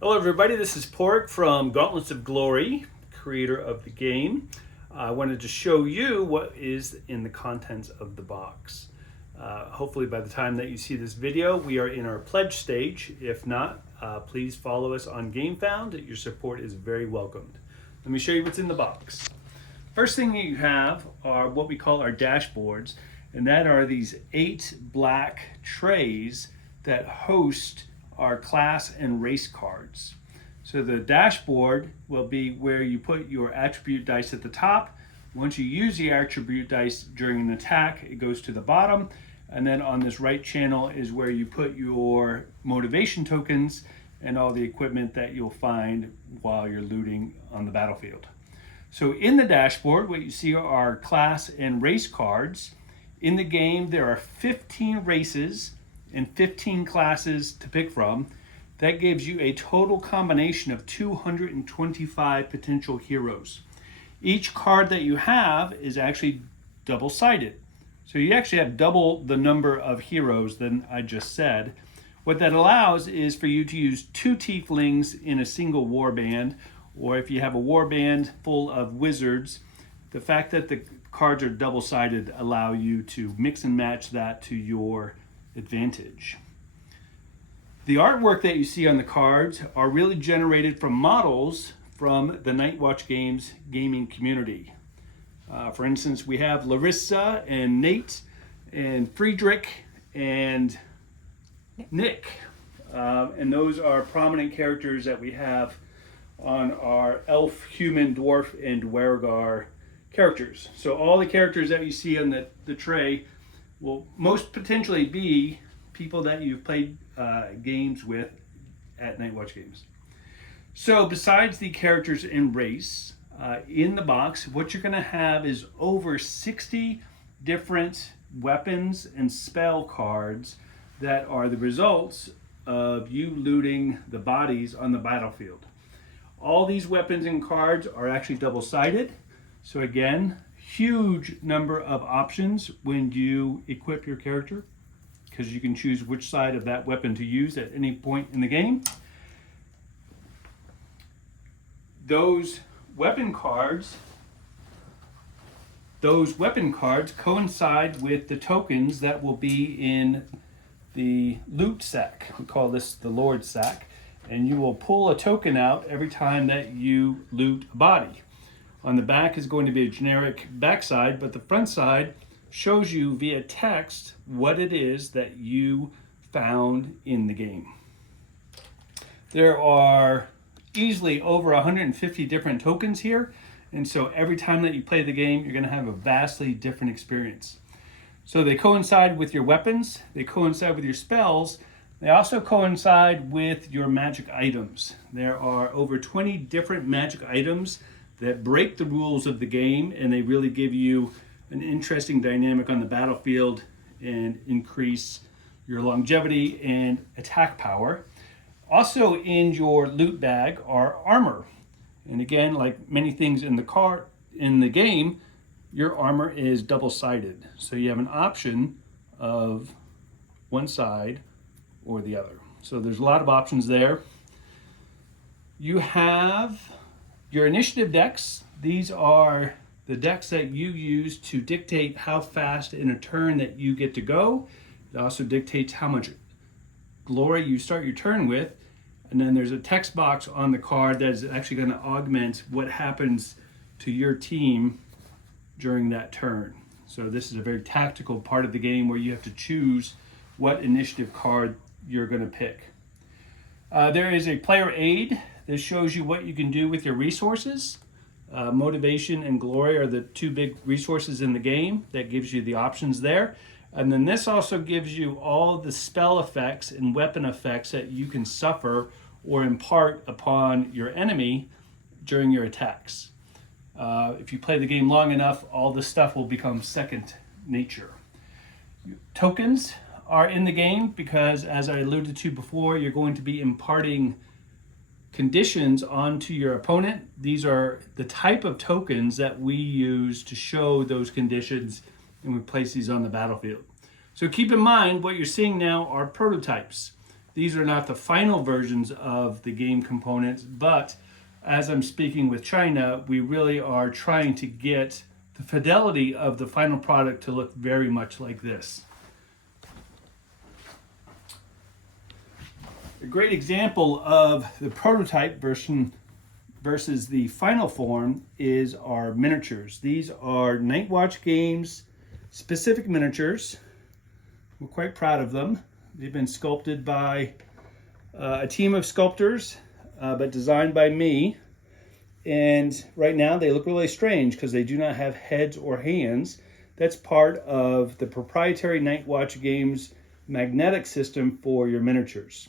Hello everybody, this is Pork from Gauntlets of Glory, creator of the game. I wanted to show you what is in the contents of the box. Hopefully by the time that you see this video, we are in our pledge stage. If not, please follow us on GameFound. Your support is very welcomed. Let me show you what's in the box. First thing you have are what we call our dashboards, and that are these 8 black trays that host our class and race cards. So the dashboard will be where you put your attribute dice at the top. Once you use the attribute dice during an attack, it goes to the bottom. And then on this right channel is where you put your motivation tokens and all the equipment that you'll find while you're looting on the battlefield. So in the dashboard, what you see are class and race cards. In the game, there are 15 races and 15 classes to pick from. That gives you a total combination of 225 potential heroes. Each card that you have is actually double-sided. So you actually have double the number of heroes than I just said. What that allows is for you to use 2 tieflings in a single warband, or if you have a warband full of wizards, the fact that the cards are double-sided allow you to mix and match that to your advantage. The artwork that you see on the cards are really generated from models from the Nightwatch Games gaming community. For instance, we have Larissa and Nate and Friedrich and Nick. And those are prominent characters that we have on our elf, human, dwarf, and dwergar characters. So all the characters that you see on the tray will most potentially be people that you've played games with at Nightwatch Games. So besides the characters in race, in the box, what you're going to have is over 60 different weapons and spell cards that are the results of you looting the bodies on the battlefield. All these weapons and cards are actually double-sided. So again, huge number of options when you equip your character, because you can choose which side of that weapon to use at any point in the game. Those weapon cards coincide with the tokens that will be in the loot sack. We call this the Lord sack. And you will pull a token out every time that you loot a body. On the back is going to be a generic backside, but the front side shows you via text what it is that you found in the game. There are easily over 150 different tokens here, and so every time that you play the game, you're going to have a vastly different experience. So they coincide with your weapons, they coincide with your spells, they also coincide with your magic items. There are over 20 different magic items that break the rules of the game, and they really give you an interesting dynamic on the battlefield and increase your longevity and attack power. Also in your loot bag are armor. And again, like many things in the game, your armor is double-sided. So you have an option of one side or the other. So there's a lot of options there. You have your initiative decks. These are the decks that you use to dictate how fast in a turn that you get to go. It also dictates how much glory you start your turn with. And then there's a text box on the card that is actually going to augment what happens to your team during that turn. So this is a very tactical part of the game where you have to choose what initiative card you're going to pick. There is a player aid. This shows you what you can do with your resources. Motivation and glory are the 2 big resources in the game. That gives you the options there. And then this also gives you all the spell effects and weapon effects that you can suffer or impart upon your enemy during your attacks. If you play the game long enough, all this stuff will become second nature. Tokens are in the game because, as I alluded to before, you're going to be imparting conditions onto your opponent. These are the type of tokens that we use to show those conditions, and we place these on the battlefield. So keep in mind what you're seeing now are prototypes. These are not the final versions of the game components, but as I'm speaking with China, we really are trying to get the fidelity of the final product to look very much like this. A great example of the prototype version versus the final form is our miniatures. These are Night Watch Games specific miniatures. We're quite proud of them. They've been sculpted by a team of sculptors, but designed by me. And right now they look really strange because they do not have heads or hands. That's part of the proprietary Night Watch Games magnetic system for your miniatures.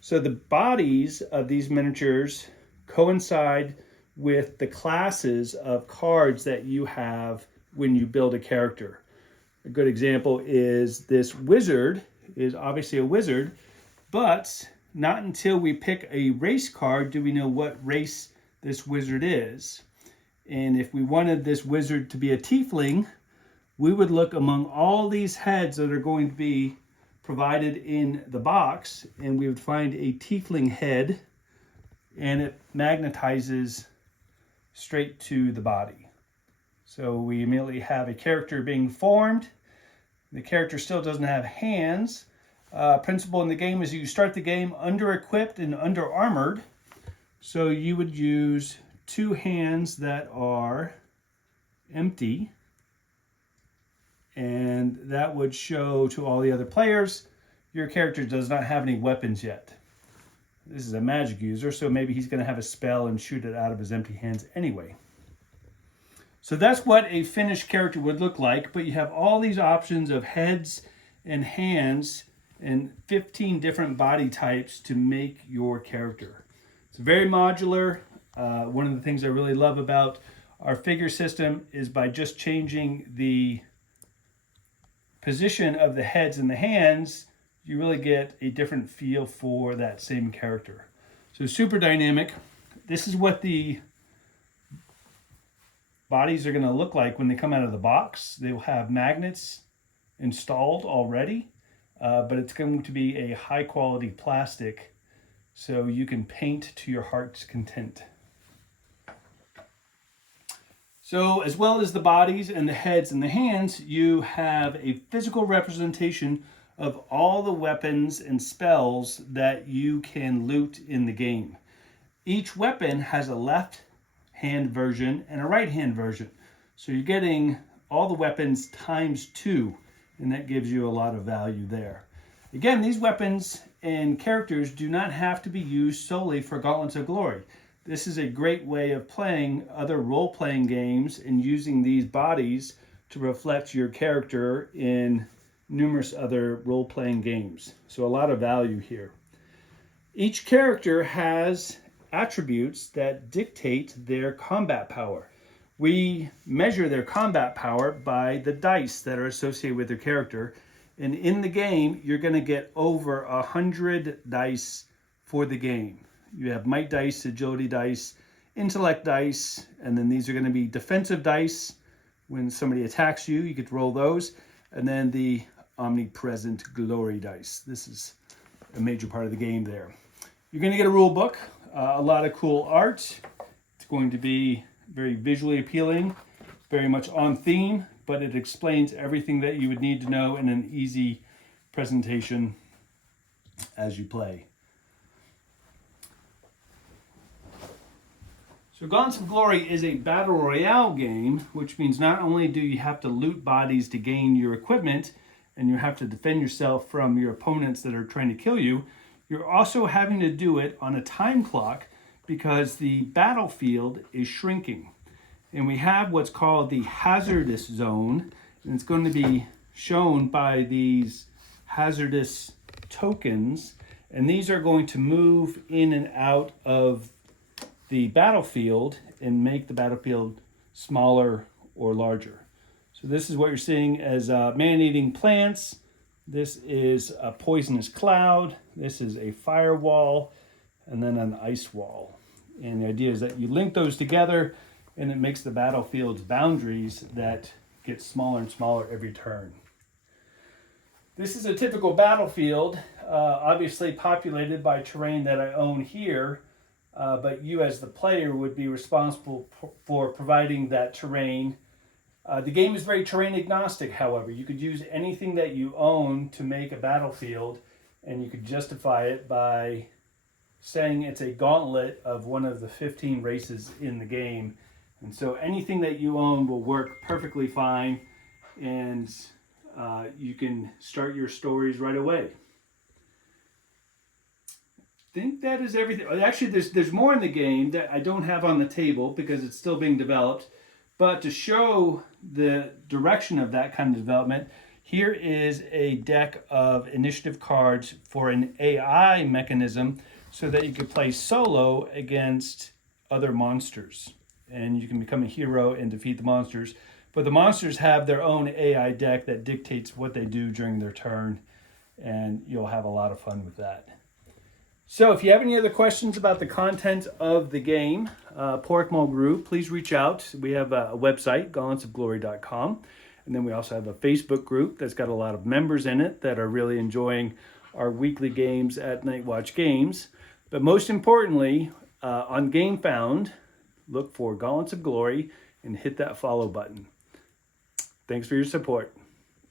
So the bodies of these miniatures coincide with the classes of cards that you have when you build a character. A good example is this wizard is obviously a wizard, but not until we pick a race card do we know what race this wizard is. And if we wanted this wizard to be a tiefling, we would look among all these heads that are going to be provided in the box, and we would find a tiefling head, and it magnetizes straight to the body. So we immediately have a character being formed. The character still doesn't have hands. Principle in the game is you start the game under-equipped and under-armored. So you would use 2 hands that are empty, and that would show to all the other players your character does not have any weapons yet. This is a magic user, so maybe he's going to have a spell and shoot it out of his empty hands anyway. So that's what a finished character would look like, but you have all these options of heads and hands and 15 different body types to make your character. It's very modular. One of the things I really love about our figure system is by just changing the position of the heads and the hands, you really get a different feel for that same character. So super dynamic. This is what the bodies are going to look like when they come out of the box. They will have magnets installed already, but it's going to be a high quality plastic so you can paint to your heart's content. So as well as the bodies and the heads and the hands, you have a physical representation of all the weapons and spells that you can loot in the game. Each weapon has a left hand version and a right hand version. So you're getting all the weapons times 2, and that gives you a lot of value there. Again, these weapons and characters do not have to be used solely for Gauntlets of Glory. This is a great way of playing other role-playing games and using these bodies to reflect your character in numerous other role-playing games. So a lot of value here. Each character has attributes that dictate their combat power. We measure their combat power by the dice that are associated with their character. And in the game, you're going to get over 100 dice for the game. You have might dice, agility dice, intellect dice, and then these are going to be defensive dice. When somebody attacks you, you get to roll those. And then the omnipresent glory dice. This is a major part of the game there. You're going to get a rule book, a lot of cool art. It's going to be very visually appealing, very much on theme, but it explains everything that you would need to know in an easy presentation as you play. So Gauntlets of Glory is a battle royale game, which means not only do you have to loot bodies to gain your equipment, and you have to defend yourself from your opponents that are trying to kill you, you're also having to do it on a time clock because the battlefield is shrinking. And we have what's called the hazardous zone, and it's going to be shown by these hazardous tokens, and these are going to move in and out of the battlefield and make the battlefield smaller or larger. So this is what you're seeing as man-eating plants. This is a poisonous cloud. This is a firewall, and then an ice wall. And the idea is that you link those together, and it makes the battlefield's boundaries that get smaller and smaller every turn. This is a typical battlefield. obviously populated by terrain that I own here, but you as the player would be responsible for providing that terrain. The game is very terrain agnostic, however. You could use anything that you own to make a battlefield, and you could justify it by saying it's a gauntlet of one of the 15 races in the game. And so anything that you own will work perfectly fine, and you can start your stories right away. I think that is everything. Actually, there's more in the game that I don't have on the table because it's still being developed. But to show the direction of that kind of development, here is a deck of initiative cards for an AI mechanism so that you can play solo against other monsters. And you can become a hero and defeat the monsters. But the monsters have their own AI deck that dictates what they do during their turn. And you'll have a lot of fun with that. So if you have any other questions about the content of the game, Pork Mall Group, please reach out. We have a website, gauntletsofglory.com. And then we also have a Facebook group that's got a lot of members in it that are really enjoying our weekly games at Night Watch Games. But most importantly, on GameFound, look for Gauntlets of Glory and hit that follow button. Thanks for your support.